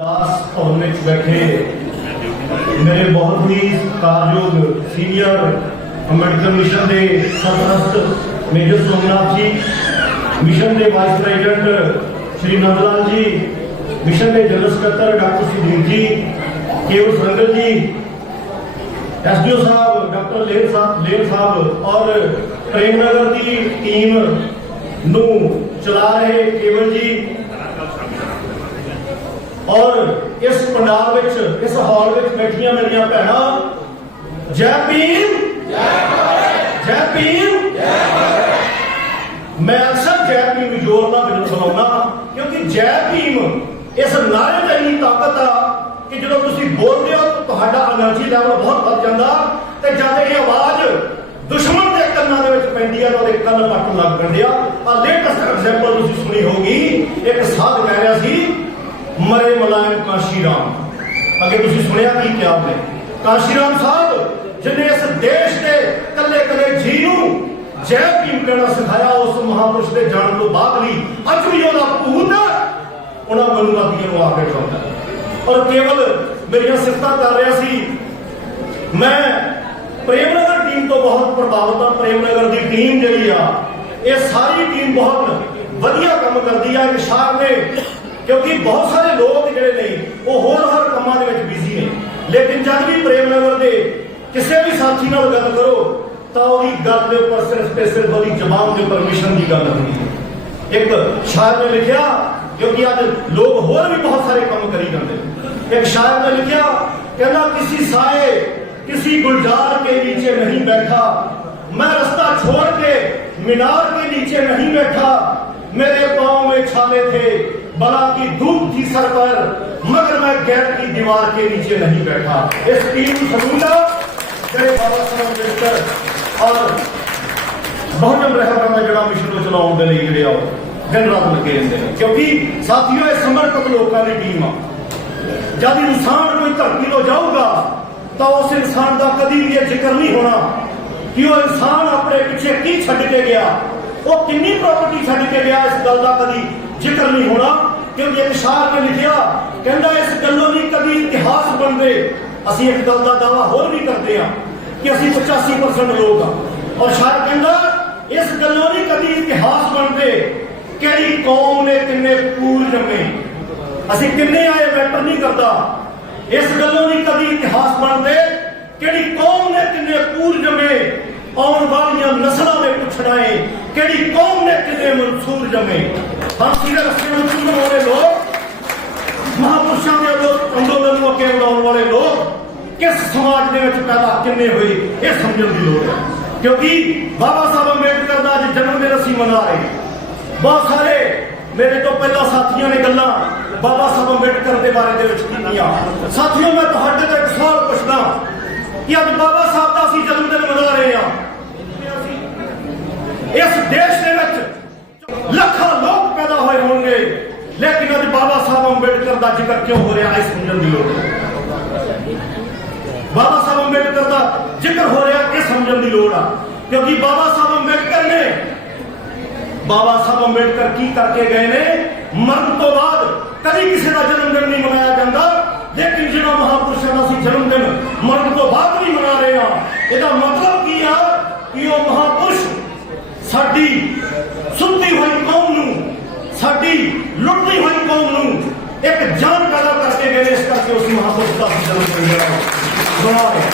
दास भवन में बैठे मेरे बहुत ही सत्कारयोग सीनियर अंबेडकर मिशन के सरपरस्त मेजर सोमनाथ जी, मिशन के वाइस प्रेजिडेंट श्री नंदलाल जी, मिशन के जनरल सकत्तर डॉक्टर सुधीर जी, केवल सरंगल जी, एसडीओ साहब डॉक्टर लेर साहब और प्रेमनगर की टीम नू चला रहे केवल जी और इस पंडाल विच इस हॉल विच बैठिया मेरिया भैणा, जय भीम जय भीम। मैं अक्सर जय भीम जोर ना बुलाना क्योंकि जय भीम इस नारे में इन्नी ताकत आ कि जो तुम बोलते हो तो एनर्जी लैवल बहुत बढ़ जाता है। जब ये आवाज दुश्मन के कन्ना पैंती है तो कन्न पट लग पैंदे आ। लेटेस्ट एग्जाम्पल तुम सुनी होगी, एक साध कह रहा सी मरे मुलायम काशीराम, अगे तुम सुनिया की क्या ने काशीराम साहब जिन्हें इस देश के कले कले जी जय भीम कहना सिखाया, उस महापुरुष के जाने तो बाद भी अज भी भूत उन्होंने मनुवादियों आके चाहता और केवल मेरिया सिफत कर रहा सी। मैं प्रेमनगर टीम तो बहुत प्रभावित हाँ। प्रेमनगर की टीम जी ये सारी टीम बहुत वधिया काम करती है शहर में, क्योंकि बहुत सारे लोग जोड़े नहीं वो होर कामों के बिजी ने, लेकिन जब भी प्रेमनगर के किसी भी साथी नाल गल करो तो गल के उपर सिर्फ वो जबान के उपर मिशन की गल होती है। एक शायर ने लिखा, क्योंकि अज लोग होर भी बहुत सारे काम करी जाते, एक शायर ने लिखा कहना किसी साए किसी गुलजार के नीचे नहीं बैठा, मैं रास्ता छोड़ के मीनार के नीचे नहीं बैठा, मेरे पांव में छाले थे बला की धूप थी सर पर, मगर मैं गैर की दीवार के नीचे नहीं बैठा। इस टीम समूह जड़े बाबा साहब अम्बेडकर और बहुजन रहबर का जड़ा मिशन चलाने के लिए जड़े दिन रात लगे रहते हैं, क्योंकि साथियों ये समर्पित लोगों की टीम आ। जब इंसान कोई धरती लो जाऊगा तो उस इंसान का कभी भी यह जिक्र नहीं होना कि वह इंसान अपने पीछे की छड़ के गया, वो कितनी प्रॉपर्टी छड़ के गया, इस गल का कभी जिक्र नहीं होना। क्योंकि एक शायर ने लिखा कहता इस गलों नहीं कभी इतिहास बनते, असं एक गल का दावा होर भी करते हैं कि असं 85% लोग हाँ, और शायर कहता इस गलों नहीं कभी इतिहास बनते कि कौम ने किन्ने पूर जमे, असं किन्ने आए मैटर नहीं करता, इस गलों नहीं कभी इतिहास बनते कि कौम ने किन्ने पूर जमे, आने वाली नस्लों में पूछना है कि कौम ने किन्ने मंसूर जमे। फांसी के रस्ते में चुनने वाले लोग, महापुरुषों के लोग, आंदोलन को अगे बढ़ाने वाले लोग किस समाज के पैदा किन्ने हुए यह समझने की लोड़ है, क्योंकि बाबा साहब अम्बेडकर का अज जन्मदिन असीं मना रहे। बहुत सारे मेरे तो पहला साथियों ने गल्लां बाबा साहब अम्बेडकर के बारे में कीतियां। साथियों मैं तुहाडे तो एक सवाल पूछदा कि अज बाबा साहब का असीं जन्मदिन मना रहे हैं, इस देश के लाखों लोग पैदा होए होंगे, लेकिन अज बाबा साहब अम्बेडकर का जिक्र क्यों हो रहा है समझने की लोड़ है। बाबा साहब अम्बेडकर का जिक्र हो रहा है समझने की लोड़ है, क्योंकि बाबा साहब अम्बेडकर की करके गए ने, मरण तो बाद कभी किसी का जन्मदिन नहीं मनाया जाता, लेकिन जिन्होंने महापुरुषों का जन्मदिन मरण तो बाद नहीं मना रहे हैं। इसका मतलब की है कि वो महापुरुष साडी सुनती हुई कौम नूं, साडी लुटती हुई कौम नूं एक जान पैदा करके गए, इस करके उस महापुरुष का जन्मदिन मना रहे।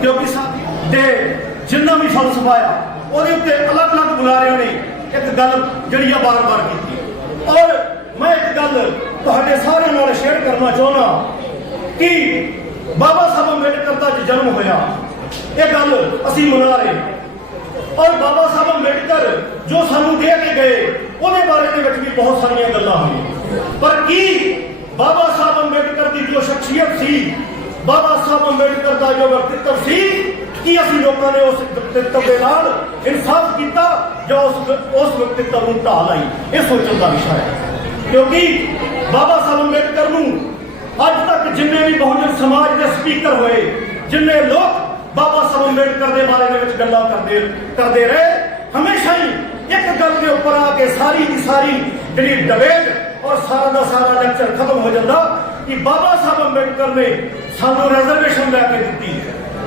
क्योंकि जिन्ना भी फलसफा आ अलग अलग बुलारियों ने एक गल जी बार बार की, और मैं एक गल तुहाडे सारे नाल शेयर करना चाहना कि बाबा साहब अम्बेडकर का जन्म होया यह गल असीं मना रहे, और बाबा साहब अम्बेडकर जो सानू दे के गए उहदे बारे में भी बहुत सारिया गल्लां हुई, पर की बाबा साहब अम्बेडकर की जो शख्सियत सी, बाबा साहब अम्बेडकर का जो व्यक्तित्व सी, कि असीं लोगों ने उस व्यक्तित्व के नाल इंसाफ किया जो उस व्यक्तित्व को ढा लाई, यह सोचने का विषय है। क्योंकि बाबा साहब अम्बेडकर नूं अज तक जिन्ने भी बहुजन समाज के स्पीकर हुए, जिन्ने लोग बाबा साहब अम्बेडकर के बारे में गल्लां करते रहे, हमेशा ही एक गल के उपर आके सारी की सारी जी डिबेट और सारा का सारा लैक्चर खत्म हो जाता कि बाबा साहब अंबेडकर ने सानू रिजर्वेशन लैके दी,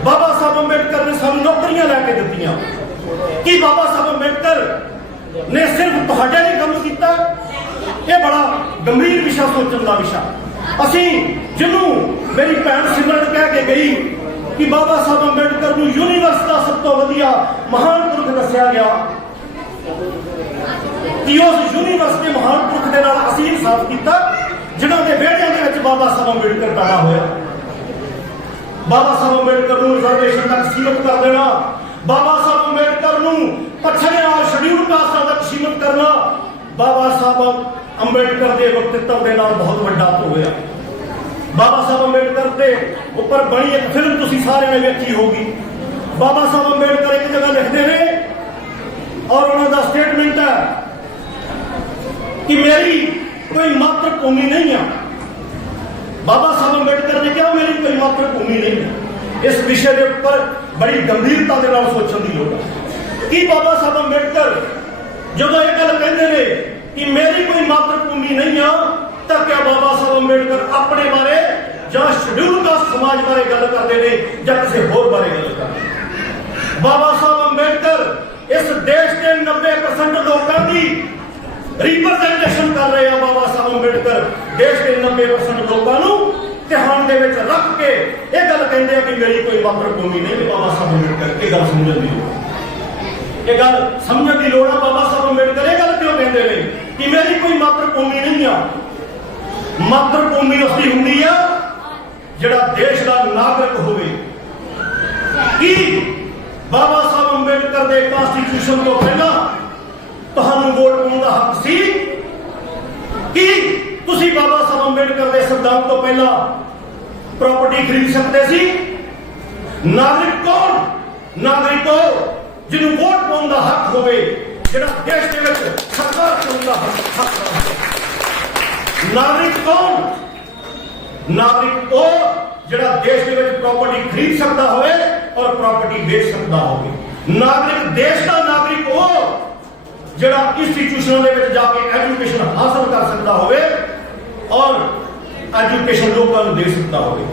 बाबा साहब अंबेडकर ने सानू नौकरियां लैके दित्तियां। कि बाबा साहब अंबेडकर ने सिर्फ तुहाडे लिए काम किया? यह बड़ा गंभीर विषय, सोचने का विषय। असी जिन्हों मेरी भैन सिमरन कह के गई कि बाबा साहब अंबेडकर को यूनीवर्स का सब तो वधिया महान पुरुष दस्या गया कि उस यूनीवर्स के महान पुरुष के नाल असीं इंसाफ किया जिन्हों के बेड़ियां दे विच बाबा साहब अंबेडकर पैदा होया। बाबा साहब अंबेडकर को रिजर्वेशन तक सीमित कर देना, बाबा साहब अंबेडकर को पछड़े और शेड्यूल कास्टां तक सीमित करना बाबा साहब अंबेडकर के व्यक्तित्व के नाल बहुत बड़ा तो होया। बाबा साहब अंबेडकर के ऊपर बनी एक फिल्म तुसी सारे ने देखी होगी। बाबा साहब अंबेडकर एक जगह लिखते हैं और उन्होंने स्टेटमेंट है कि मेरी कोई मातृभूमि नहीं है। बाबा साहब अंबेडकर ने कहा मेरी कोई मातृभूमि नहीं है। इस विषय के ऊपर बड़ी गंभीरता के नाल सोचने की लोड़ है कि बाबा साहब अंबेडकर जो यह गल कहते हैं कि मेरी कोई मातृभूमि नहीं है, तो क्या बाबा साहब अंबेडकर अपने बारे या शेड्यूल कास्ट समाज बारे गल करते हैं या किसी होर बारे गल करते हैं? बाबा साहब अंबेडकर इस देश के 90% लोगों की रिप्रेजेंटेशन कर रहे हैं। बाबा साहब अंबेडकर देश के 90% लोगों को ध्यान दे विच रख के यह गल कहते हैं कि मेरी कोई मातृभूमि नहीं। बाबा साहब अंबेडकर यह गल समझने की लोड़, यह गल समझने की लोड़ है। बाबा साहब अंबेडकर यह गल क्यों कहते हैं कि मेरी कोई मातृभूमि नहीं है? मातृभूमि उसकी होंगी है जिहड़ा देश का नागरिक होवे। कि बाबा साहब अंबेडकर के कॉन्स्टिट्यूशन तो पहला तुहानू वोट पाने का हक सी कि तुसी बाबा साहब अंबेडकर के सिद्धांत तो पहला प्रॉपर्टी खरीद सकते सी? नागरिक कौन? नागरिक हो जिन्होंने वोट पाने का हक होवे, जिहड़ा देश के विच सरकार चुनने का हक। नागरिक कौन? नागरिक वो जिहड़ा देश के विच प्रॉपर्टी खरीद सकता होवे और प्रॉपर्टी बेच सकता होवे। नागरिक देश का नागरिक वो जिहड़ा इंस्टीट्यूशनों के विच जाके एजुकेशन हासिल कर सकता होवे और एजुकेशन लोगों को दे सकता होवे।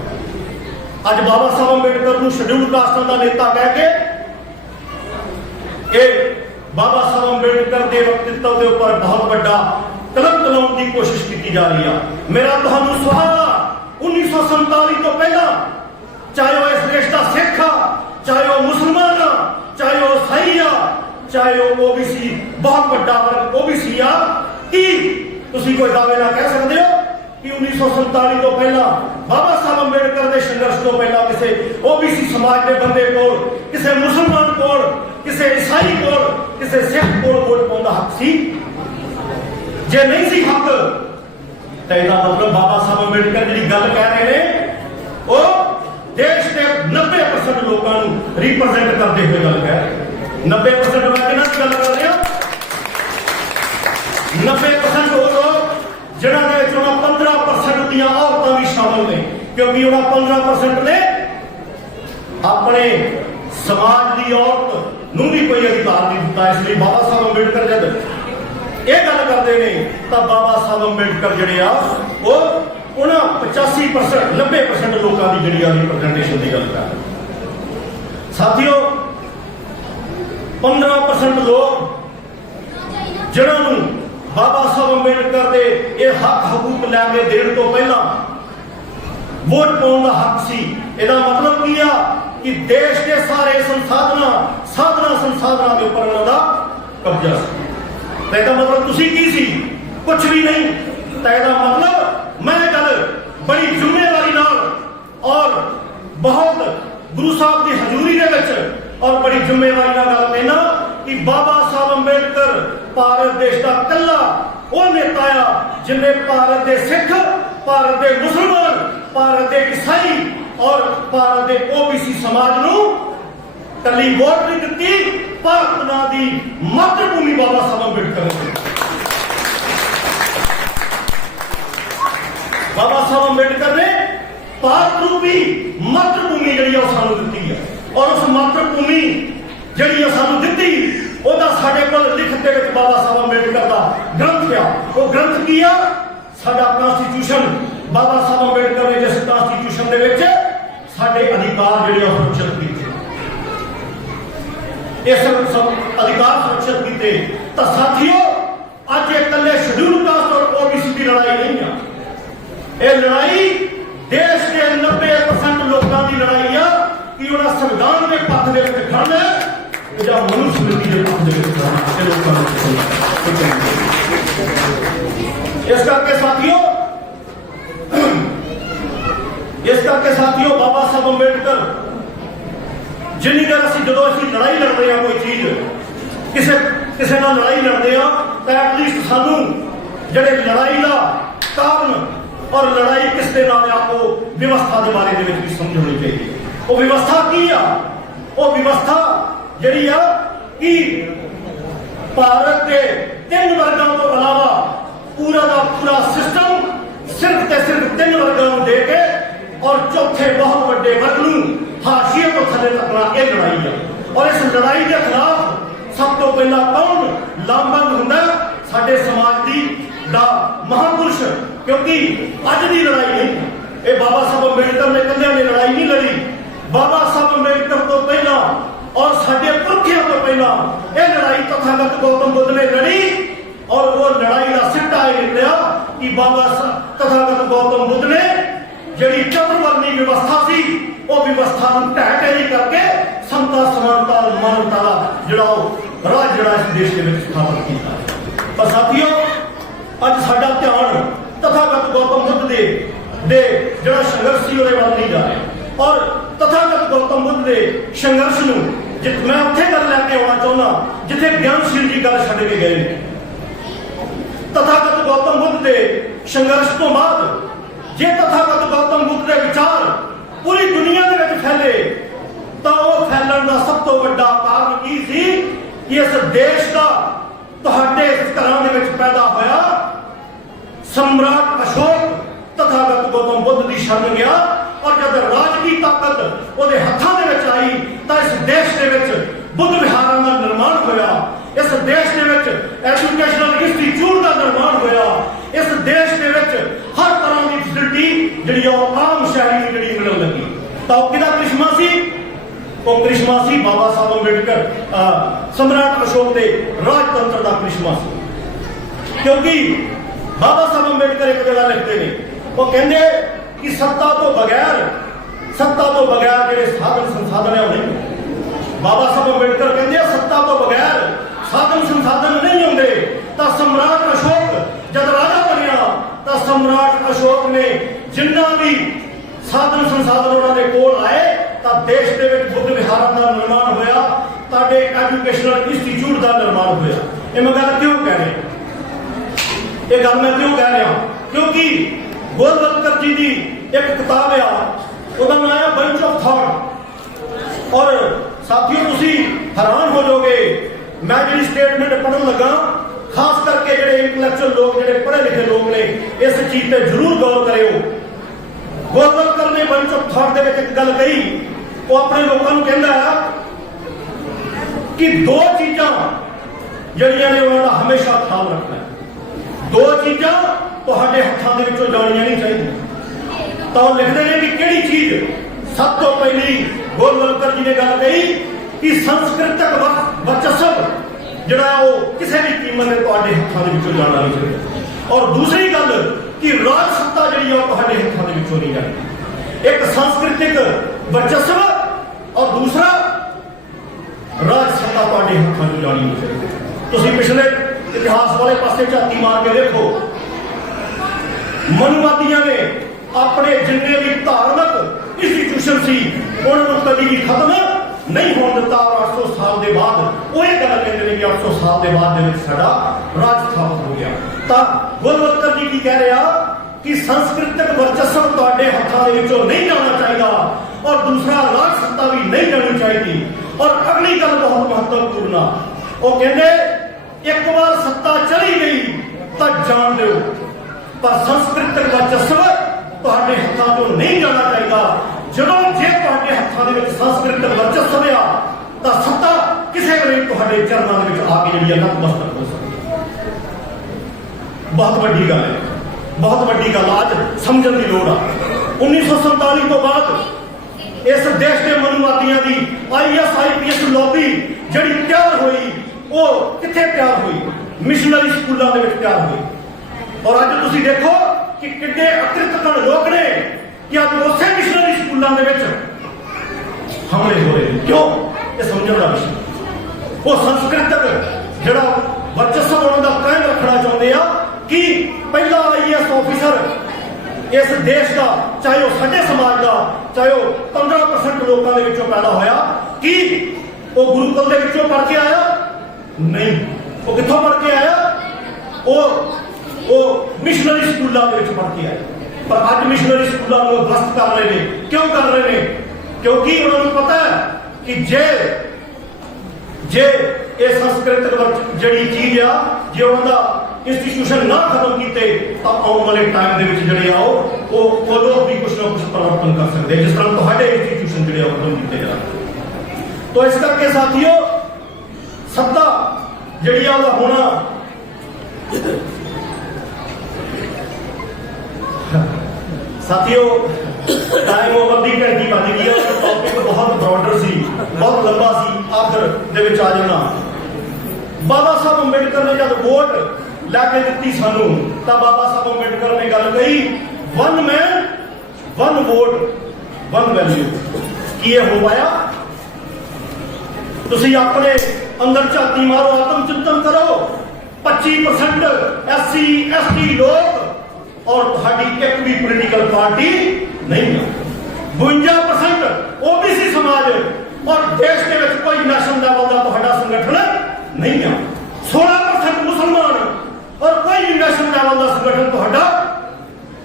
अज बाबा साहब अंबेडकर को शेड्यूल कास्टां का नेता कह के बाबा साहब अंबेडकर के व्यक्तित्व के ऊपर बहुत बड़ा कलंक लाने की कोशिश की जा रही है। मेरा तुहानू सवाल 1947 तो पहला चाहे वह इस देश का सिख आ, चाहे वह मुसलमान आ, चाहे वह ईसाई आ, चाहे वह ओबीसी बहुत बड़ा वर्ग ओबीसी आ, कि तुसी कोई दावे ना कह सकते हो कि 1947 तो पहला बाबा साहब अंबेडकर के संघर्ष तो पहला किसी ओबीसी समाज के बंदे को, किसी मुसलमान को, किसी ईसाई को, किसी सिख को वोट पाने का हक सी? जे नहीं सी हक तो यह मतलब बाबा साहब अंबेडकर जी गल कह रहे हैं वो देश के 90% लोगों को रिप्रेजेंट करते हुए गल कह रहे। 90% मैं किहनां गल कर रहे हैं? 90% वो लोग जिन्होंने 15% दी औरतां भी शामिल ने, क्योंकि उन्होंने 15% ने अपने समाज की औरत नूं भी कोई अधिकार नहीं दिता। इसलिए बाबा साहब अंबेडकर जब यह गल करते हैं तो बाबा साहब अंबेडकर जिहड़े आ वो उन्हां 85% 90% लोगों की जिहड़ी रिप्रेजेंटेशन की गल कर रहे। साथियों 15% लोग जिन्होंने बाबा साहब अंबेडकर के यह हक हकूक लैके देने तो पहला वोट पाने का हक सी, इसका मतलब की आ कि देश के सारे साधना संसाधना के ऊपर उन्होंने कब्जा सी। तो मतलब तुसी की सी? कुछ भी नहीं। तो मतलब मैं कल बड़ी जिम्मेदारी नाल और बहुत गुरु साहब की हजूरी के विच और बड़ी जिम्मेदारी नाल गल कहना कि बाबा साहब अंबेडकर भारत देश का कला वो नेता आ जिन्हें भारत के सिख, भारत के मुसलमान, भारत के ईसाई और भारत के ओबीसी समाज नूं कली वोट नहीं दी। भारत नां दी मातृभूमि बाबा साहब अंबेडकर ने, बाबा साहब अंबेडकर ने भारत रूपी मातृभूमि जिहड़ी सानू दित्ती है और उस मातृभूमि जिहड़ी सानू दित्ती ਉਹਦਾ ਸਾਡੇ ਕੋਲ ਲਿਖਤ ਦੇ ਵਿੱਚ ਬਾਬਾ ਸਾਹਿਬ ਅੰਬੇਡਕਰ ਦਾ ਗ੍ਰੰਥ ਆ। ਉਹ ਗ੍ਰੰਥ ਕੀ ਆ ਸਾਡਾ ਕਨਸਟੀਟਿਊਸ਼ਨ ਬਾਬਾ ਸਾਹਿਬ ਅੰਬੇਡਕਰ ਨੇ ਜਿਸ ਕਨਸਟੀਟਿਊਸ਼ਨ ਦੇ ਵਿੱਚ ਸਾਡੇ ਅਧਿਕਾਰ ਜਿਹੜੇ ਸੁਰੱਖਿਅਤ ਕੀਤੇ, ਇਹ ਅਧਿਕਾਰ ਸੁਰੱਖਿਅਤ ਕੀਤੇ। ਤਾਂ ਸਾਥੀਓ, ਅੱਜ ਇਹ ਇਕੱਲੇ ਸ਼ਡਿਊਲ ਕਾਸਟ ਔਰ OBC ਦੀ ਲੜਾਈ ਨਹੀਂ ਆ, ਇਹ ਲੜਾਈ ਦੇਸ਼ ਦੇ 90% ਲੋਕਾਂ ਦੀ ਲੜਾਈ ਆ ਕਿ ਉਹਨਾਂ ਸੰਵਿਧਾਨ ਦੇ ਪੱਖ ਦੇ ਵਿੱਚ ਖੜਨਾ ਜਾਂ ਮਨੁਸਮ੍ਰਿਤੀ ਦੇ ਪੱਖ ਦੇ ਵਿੱਚ ਖੜਨਾ। ਇਹ ਲੋਕਾਂ ਨੂੰ ਇਸ ਕਰਕੇ ਸਾਥੀਓ ਬਾਬਾ ਸਾਹਿਬ ਅੰਬੇਡਕਰ ਜਿੰਨੀ ਦੇਰ ਜਦੋਂ ਅਸੀਂ ਲੜਾਈ ਲੜਦੇ ਹਾਂ, ਕੋਈ ਚੀਜ਼ ਕਿਸੇ ਨਾਲ ਲੜਾਈ ਲੜਦੇ ਆ, ਤਾਂ ਐਟਲੀਸਟ ਸਾਨੂੰ ਜਿਹੜੇ ਲੜਾਈ ਦਾ ਕਾਰਨ ਔਰ ਲੜਾਈ ਕਿਸ ਦੇ ਨਾਲ ਆ, ਉਹ ਵਿਵਸਥਾ ਦੇ ਬਾਰੇ ਦੇ ਵਿੱਚ ਵੀ ਸਮਝ ਹੋਣੀ ਚਾਹੀਦੀ। ਉਹ ਵਿਵਸਥਾ ਕੀ ਆ? ਉਹ ਵਿਵਸਥਾ ਜਿਹੜੀ ਆ ਕਿ ਭਾਰਤ ਦੇ 3 ਵਰਗਾਂ ਤੋਂ ਇਲਾਵਾ ਪੂਰਾ ਦਾ ਪੂਰਾ ਸਿਸਟਮ ਸਿਰਫ ਤੇ ਸਿਰਫ 3 ਵਰਗਾਂ ਨੂੰ ਦੇ ਕੇ ਔਰ ਚੌਥੇ ਬਹੁਤ ਵੱਡੇ ਵਰਗ ਨੂੰ ਹਾਸ਼ੀਏ ਤੋਂ ਥੱਲੇ ਤੱਕਣਾ, ਇਹ ਲੜਾਈ ਆ। ਔਰ ਇਸ ਲੜਾਈ ਦੇ ਖਿਲਾਫ ਸਭ ਤੋਂ ਪਹਿਲਾਂ ਕੌਣ ਲਾਮਬੰਦ ਹੁੰਦਾ? ਸਾਡੇ ਸਮਾਜ ਦਾ ਮਹਾਂਪੁਰਸ਼। ਕਿਉਂਕਿ ਅੱਜ ਦੀ ਲੜਾਈ ਨਹੀਂ, ਇਹ ਬਾਬਾ ਸਾਹਿਬ ਅੰਬੇਡਕਰ ਨੇ ਇਕੱਲਿਆਂ ਨੇ ਲੜਾਈ ਨਹੀਂ ਲੜੀ। ਬਾਬਾ ਸਾਹਿਬ ਅੰਬੇਡਕਰ ਤੋਂ ਪਹਿਲਾਂ ਔਰ ਸਾਡੇ ਪੁਰਖਿਆਂ ਤੋਂ ਪਹਿਲਾਂ ਇਹ ਲੜਾਈ ਤਥਾਗਤ ਗੌਤਮ ਬੁੱਧ ਨੇ ਲੜੀ। ਔਰ ਉਹ ਲੜਾਈ ਦਾ ਸਿੱਟਾ ਇਹ ਨਿਕਲਿਆ ਕਿ ਬਾਬਾ ਤਥਾਗਤ ਗੌਤਮ ਬੁੱਧ ਨੇ ਜਿਹੜੀ ਚਤੁਰਵਰਨੀ ਵਿਵਸਥਾ ਸੀ, ਉਹ ਵਿਵਸਥਾ ਨੂੰ ਢਹਿ ਢੇਰੀ ਕਰਕੇ ਸਮਤਾ ਸਮਾਨਤਾ ਮਾਨਵਤਾ ਦਾ ਜਿਹੜਾ ਰਾਜ ਜਿਹੜਾ ਇਸ ਦੇਸ਼ ਦੇ ਵਿੱਚ ਸਥਾਪਿਤ ਕੀਤਾ। ਪਰ ਸਾਥੀਓ, ਅੱਜ ਸਾਡਾ ਧਿਆਨ ਤਥਾਗਤ ਗੌਤਮ ਬੁੱਧ ਦੇ ਜਿਹੜਾ ਸੰਘਰਸ਼ ਸੀ ਉਹਦੇ ਵੱਲ ਨਹੀਂ ਜਾ ਰਿਹਾ। ਔਰ ਤਥਾਗਤ ਗੌਤਮ ਬੁੱਧ ਦੇ ਸੰਘਰਸ਼ ਨੂੰ ਮੈਂ ਉੱਥੇ ਗੱਲ ਲੈ ਕੇ ਆਉਣਾ ਚਾਹੁੰਦਾ ਜਿੱਥੇ ਗਿਆਨਸ਼ੀਲ ਜੀ ਗੱਲ ਛੱਡ ਕੇ ਗਏ ਨੇ। ਤਥਾਗਤ ਗੌਤਮ ਬੁੱਧ ਦੇ ਸੰਘਰਸ਼ ਤੋਂ ਬਾਅਦ ਜੇ ਤਥਾਗਤ ਗੌਤਮ ਬੁੱਧ ਦੇ ਵਿਚਾਰ ਪੂਰੀ ਦੁਨੀਆ ਦੇ ਵਿੱਚ ਫੈਲੇ, ਤਾਂ ਉਹ ਫੈਲਣ ਦਾ ਸਭ ਤੋਂ ਵੱਡਾ ਕਾਰਨ ਕੀ ਸੀ ਕਿ ਇਸ ਦੇਸ਼ ਦਾ ਤੁਹਾਡੇ ਘਰਾਂ ਦੇ ਵਿੱਚ ਪੈਦਾ ਹੋਇਆ ਸਮਰਾਟ ਅਸ਼ੋਕ ਤਥਾਗਤ ਗੌਤਮ ਬੁੱਧ ਦੀ ਸ਼ਰਨ ਗਿਆ। ਔਰ ਜਦ ਰਾਜ ਦੀ ਤਾਕਤ ਉਹਦੇ ਹੱਥਾਂ ਦੇ ਵਿੱਚ ਆਈ, ਤਾਂ ਇਸ ਦੇਸ਼ ਦੇ ਵਿੱਚ ਬੁੱਧ ਵਿਹਾਰਾਂ ਦਾ ਨਿਰਮਾਣ ਹੋਇਆ। ਇਸ ਦੇਸ਼ ਦੇ ਵਿੱਚ ਐਜੂਕੇਸ਼ਨਲ ਇੰਸਟੀਚਿਊਟ ਦਾ ਨਿਰਮਾਣ ਹੋਇਆ। ਇਸ ਦੇਸ਼ ਦੇ ਵਿੱਚ ਹਰ ਤਰ੍ਹਾਂ ਦੀ ਫੈਸਿਲਿਟੀ ਜਿਹੜੀ ਉਹ ਆਮ ਸ਼ਹਿਰੀ ਨੂੰ ਜਿਹੜੀ ਮਿਲਣ ਲੱਗੀ। ਤਾਂ ਉਹ ਕਿਹਦਾ ਕ੍ਰਿਸ਼ਮਾ ਸੀ? ਉਹ ਕ੍ਰਿਸ਼ਮਾ ਸੀ ਬਾਬਾ ਸਾਹਿਬ ਅੰਬੇਡਕਰ ਸਮਰਾਟ ਅਸ਼ੋਕ ਦੇ ਰਾਜਤੰਤਰ ਦਾ ਕ੍ਰਿਸ਼ਮਾ ਸੀ। ਕਿਉਂਕਿ ਬਾਬਾ ਸਾਹਿਬ ਅੰਬੇਡਕਰ ਇੱਕ ਜਗ੍ਹਾ ਲਿਖਦੇ ਨੇ, ਉਹ ਕਹਿੰਦੇ ਕਿ ਸੱਤਾ ਤੋਂ ਬਗੈਰ ਜਿਹੜੇ ਸਾਧਨ ਸੰਸਾਧਨ ਹੈ ਉਹ ਨਹੀਂ। ਬਾਬਾ ਸਾਹਿਬ ਅੰਬੇਡਕਰ ਕਹਿੰਦੇ ਸੱਤਾ ਤੋਂ ਬਗੈਰ ਸਾਧਨ ਸੰਸਾਧਨ ਨਹੀਂ ਹੁੰਦੇ। ਤਾਂ ਸਮਰਾਟ ਅਸ਼ੋਕ ਜਦ ਰਾਜਾ ਬਣਿਆ, ਤਾਂ ਸਮਰਾਟ ਅਸ਼ੋਕ ਨੇ ਜਿੰਨਾ ਵੀ ਸਾਧਨ ਸੰਸਾਧਨ ਉਹਨਾਂ ਦੇ ਕੋਲ ਆਏ, ਤਾਂ ਦੇਸ਼ ਦੇ ਵਿੱਚ ਬੁੱਧ ਵਿਹਾਰਾਂ ਦਾ ਨਿਰਮਾਣ ਹੋਇਆ, ਤੁਹਾਡੇ ਐਜੂਕੇਸ਼ਨਲ ਇੰਸਟੀਚਿਊਟ ਦਾ ਨਿਰਮਾਣ ਹੋਇਆ। ਇਹ ਮੈਂ ਗੱਲ ਕਿਉਂ ਕਹਿ ਰਿਹਾ? ਇਹ ਗੱਲ ਮੈਂ ਕਿਉਂ ਕਹਿ ਰਿਹਾ? ਕਿਉਂਕਿ ਗੋਲਵਲਕਰ ਜੀ ਦੀ ਇੱਕ ਕਿਤਾਬ ਆ, ਉਹਦਾ ਨਾਮ ਹੈ ਬੰਚ ਆਫ ਥਾਟ। ਔਰ ਸਾਥੀਓ, ਤੁਸੀਂ ਹੈਰਾਨ ਹੋ ਜਾਓਗੇ, ਮੈਂ ਜਿਹੜੀ ਸਟੇਟਮੈਂਟ ਪੜ੍ਹਨ ਲੱਗਾ, ਖਾਸ ਕਰਕੇ ਜਿਹੜੇ ਇੰਟੈਲੈਕਚੁਅਲ ਲੋਕ, ਜਿਹੜੇ ਪੜ੍ਹੇ ਲਿਖੇ ਲੋਕ ਨੇ, ਇਸ ਚੀਜ਼ ਤੇ ਜ਼ਰੂਰ ਗੌਰ ਕਰਿਓ। ਗੋਲਵਲਕਰ ਨੇ ਬੰਚ ਆਫ ਥਾਟ ਦੇ ਵਿੱਚ ਇੱਕ ਗੱਲ ਕਹੀ। ਉਹ ਆਪਣੇ ਲੋਕਾਂ ਨੂੰ ਕਹਿੰਦਾ ਕਿ 2 ਚੀਜ਼ਾਂ ਜਿਹੜੀਆਂ ਨੇ ਉਹਨਾਂ ਦਾ ਹਮੇਸ਼ਾ ਖਿਆਲ ਰੱਖਣਾ ਹੈ। 2 ਚੀਜ਼ਾਂ ਤੁਹਾਡੇ ਹੱਥਾਂ ਦੇ ਵਿੱਚੋਂ ਜਾਣੀਆਂ ਨਹੀਂ ਚਾਹੀਦੀਆਂ। ਤਾਂ ਉਹ ਲਿਖਦੇ ਨੇ ਕਿ ਕਿਹੜੀ ਚੀਜ਼? ਸਭ ਤੋਂ ਪਹਿਲੀ ਗੋਲਵਲਕਰ ਜੀ ਨੇ ਗੱਲ ਕਹੀ ਕਿ ਸੰਸਕ੍ਰਿਤਕ ਵਰਚਸਵ ਜਿਹੜਾ ਉਹ ਕਿਸੇ ਵੀ ਕੀਮਤ ਤੇ ਤੁਹਾਡੇ ਹੱਥਾਂ ਦੇ ਵਿੱਚੋਂ ਜਾਣਾ ਨਹੀਂ ਚਾਹੀਦਾ। ਔਰ ਦੂਸਰੀ ਗੱਲ ਕਿ ਰਾਜ ਸੱਤਾ ਜਿਹੜੀ ਆ ਤੁਹਾਡੇ ਹੱਥਾਂ ਦੇ ਵਿੱਚੋਂ ਨਹੀਂ ਜਾਣੀ। ਇੱਕ ਸੰਸਕ੍ਰਿਤਿਕ ਵਰਚਸਵ ਔਰ ਦੂਸਰਾ ਰਾਜ ਸੱਤਾ ਤੁਹਾਡੇ ਹੱਥਾਂ 'ਚ ਜਾਣੀ ਨਹੀਂ ਚਾਹੀਦੀ। ਤੁਸੀਂ ਪਿਛਲੇ ਇਤਿਹਾਸ ਵਾਲੇ ਪਾਸੇ ਝਾਤੀ ਮਾਰ ਕੇ ਦੇਖੋ, ਮਨੁਵਾਦੀਆਂ ਨੇ ਆਪਣੇ ਜਿੰਨੇ ਵੀ ਧਾਰਮਿਕ ਇੰਸਟੀਟਿਊਸ਼ਨ ਸੀ ਉਹਨਾਂ ਨੂੰ ਕਦੀ ਵੀ ਖਤਮ ਨਹੀਂ ਹੋਣ ਦਿੱਤਾ। ਔਰ 800 ਸਾਲ ਦੇ ਬਾਅਦ ਉਹ ਇਹ ਗੱਲ ਕਹਿੰਦੇ ਨੇ ਕਿ 800 ਸਾਲ ਦੇ ਬਾਅਦ ਦੇ ਵਿੱਚ ਸਾਡਾ ਰਾਜ ਸਥਾਪਿਤ ਹੋ ਗਿਆ। ਤਾਂ ਗੋਲਵਲਕਰ ਜੀ ਕੀ ਕਹਿ ਰਿਹਾ ਕਿ ਸੰਸਕ੍ਰਿਤਕ ਵਰਚਸਵ ਤੁਹਾਡੇ ਹੱਥਾਂ ਦੇ ਵਿੱਚੋਂ ਨਹੀਂ ਜਾਣਾ ਚਾਹੀਦਾ, ਔਰ ਦੂਸਰਾ ਰਾਜ ਸੱਤਾ ਵੀ ਨਹੀਂ ਜਾਣੀ ਚਾਹੀਦੀ। ਔਰ ਅਗਲੀ ਗੱਲ ਬਹੁਤ ਮਹੱਤਵਪੂਰਨ ਆ, ਉਹ ਕਹਿੰਦੇ ਇੱਕ ਵਾਰ ਸੱਤਾ ਚਲੀ ਗਈ ਤਾਂ ਜਾਣ ਦਿਓ, ਪਰ ਸੰਸਕ੍ਰਿਤਕ ਵਰਚਸਵ ਤੁਹਾਡੇ ਹੱਥਾਂ ਤੋਂ ਨਹੀਂ ਜਾਣਾ ਚਾਹੀਦਾ। ਜਦੋਂ ਜੇ ਤੁਹਾਡੇ ਹੱਥਾਂ ਦੇ ਵਿੱਚ ਸੰਸਕ੍ਰਿਤਕ ਵਰਚਸਵ ਆ, ਤਾਂ ਸੱਤਾ ਕਿਸੇ ਵੇਲੇ ਤੁਹਾਡੇ ਚਰਨਾਂ ਦੇ ਵਿੱਚ ਆ ਕੇ ਜਿਹੜੀ ਨਤਮਸਤਕ ਹੋ ਸਕਦੀ। ਬਹੁਤ ਵੱਡੀ ਗੱਲ ਹੈ। बहुत वड्डी गल अज समझण दी लोड़ आ। 1947 तो बाद इस देश के मनुवादियों की IAS IPS लॉबी जिहड़ी तैयार हुई वो कित्थे तैयार हुई? मिशनरी स्कूलों के तैयार हुई। और अज तुसीं देखो कि कितने अकृतकण लोग ने कि अज उस मिशनरी स्कूलों के हमले हो रहे हैं। क्यों? ये समझने का विषय। वो संस्कृतक जिहड़ा वर्चस्व उन्होंने कायम रखना चाहते हैं कि पहला IAS ऑफिसर इस देश का, चाहे वह साडे समाज का, चाहे वह 15% लोगों के विचों पैदा होया, कि वो गुरुकुल के विचों पढ़ के आया? नहीं। वो कित्थों पढ़ के आया? वो मिशनरी स्कूलों के विच पढ़ के आया। पर अज मिशनरी स्कूलों को ध्वस्त कर रहे हैं। क्यों कर रहे हैं? क्योंकि उन्होंने पता है कि जे ये संस्कृत जड़ी चीज आ, जे उन्होंने इंस्टीट्यूशन ना खत्म किए तो आने वाले टाइम के जड़े आओ वो लोग भी कुछ ना कुछ परिवर्तन कर सकते हैं, जिस तरह तुम्हारे इंस्टीट्यूशन जड़े खत्म किए जा रहे। तो इस करके साथियों सत्ता जड़ी होना साथियों टाइम ओवर दी घंटी बज गई है। टॉपिक बहुत ब्रॉडर सी, बहुत लंबा सी, आखिर दे विच आ जाना। बाबा साहब अंबेडकर ने जब वोट लैके दी सानू तो बाबा साहब अंबेडकर ने गल कही, one man one vote one value. की ये हो पाया? तुसी अपने अंदर झाती मारो, आत्म चिंतन करो। 25% SC ST लोग और तुहाडी एक भी पोलिटिकल पार्टी नहीं है। 52% OBC समाज और देश के विच कोई नेशनल लेवल का तुहाडा संगठन नहीं है। 16% मुसलमान और कोई भी नेशनल लेवल का संगठन तुहाडा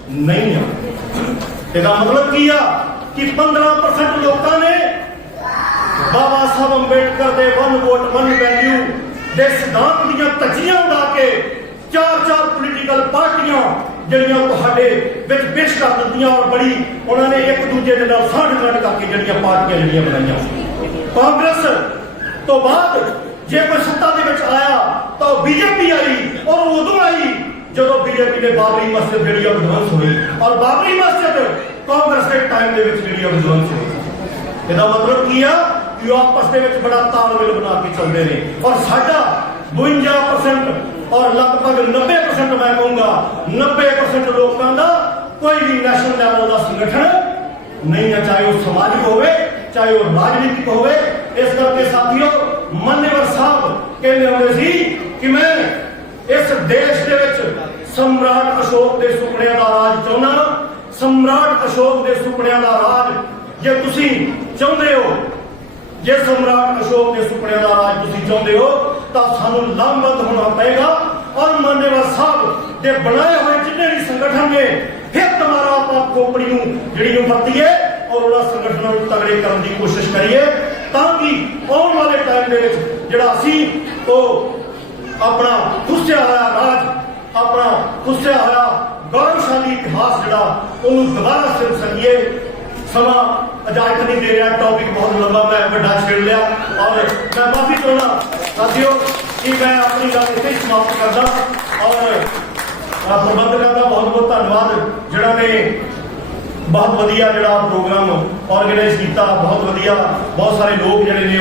नहीं है। इसका मतलब की है कि 15% लोगों ने बाबा साहब अंबेडकर के वन वोट वन वैल्यू के सिद्धांत दी तजियां उड़ा के 4 पोलिटिकल पार्टियां जड़ियां तुहाडे विच पेश कर दित्तियां और बड़ी उन्होंने एक दूजे के नाल साठ-गांठ करके जड़ियां पार्टियां जड़ियां बनाईयां। कांग्रेस तो बाद जे कोई सत्ता दे विच आया तो BJP आई, और उदों आई जदों BJP ने बाबरी मस्जिद जड़ी विध्वंस हुई, और बाबरी मस्जिद कांग्रेस के टाइम दे विच जड़ी विध्वंस हुई। इसका मतलब की है कि आपस दे विच बड़ा तालमेल बना के चलते हैं। और साडा 52% और लगभग 90% मैं कहूंगा 90% लोगों का कोई भी नेशनल लेवल का संगठन नहीं है, चाहे वो सामाजिक होवे चाहे वो राजनीतिक होवे। इस करके साथियों मान्यवर साहब कहते होंगे सी कि मैं इस देश के विच सम्राट अशोक के सुपनिया का राज चाहना। सम्राट अशोक के सुपनिया का राज जे तुसी चाहते हो, जे सम्राट अशोक के सुपनिया का राज तुसी चाहते हो तो सानू लामबंद होना पड़ेगा। और मान्यवर साहब के बनाए हुए जिन्हें भी संगठन ने फिर तुम्हारा आप खोपड़ी जी वरतीए और उन्होंने संगठनों को तगड़े करने की कोशिश करिए, ताकि आने वाले टाइम के तो अपना खुस्या हुआ राज, अपना खुस्या हुआ गौरवशाली इतिहास जड़ा दोबारा सिर सकिए। समा इजाजत नहीं दे रहा, टॉपिक बहुत लंबा मैं बड़ा छेड़ लिया और मैं माफी चाहना साथियों कि मैं अपनी गल इतने समाप्त करदा। और प्रबंधकों का बहुत बहुत धन्यवाद जिन्होंने बहुत वधिया जड़ा प्रोग्राम ऑर्गेनाइज किया। बहुत वधिया, बहुत सारे लोग जड़े ने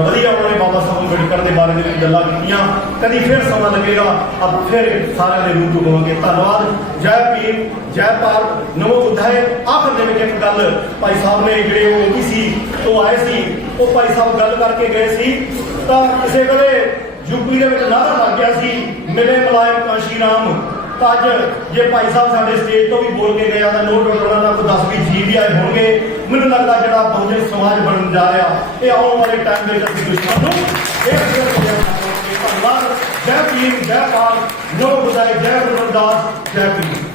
वधिया उन्होंने बाबा साहब अंबेडकर के बारे में गल्लां कीतियां। कभी फिर समा लगेगा, अब फिर सारे ने रूप होंगे। धन्यवाद। जय भीम, जय भारत, नमो बुद्धाय। आखिर में एक गल भाई साहब ने जो OBC तो आए सी, वो भाई साहब गल करके गए सी तो किसी वेले यूपी के नारा लग गया सी, मिले मुलायम कांशी राम। अज जे भाई साहब साडे स्टेज तो भी बोल के गया तो नो डाउट उन्होंने कोई 10-20 जी भी आए होंगे। मैनूं लगता जो बहुजन समाज बनने जा रहा ये आने वाले टाइम में दुश्मन धन्यवाद। जय भीम, जय भारत, नमो बुद्धाय, जय गुरु रविदास, जय भीम।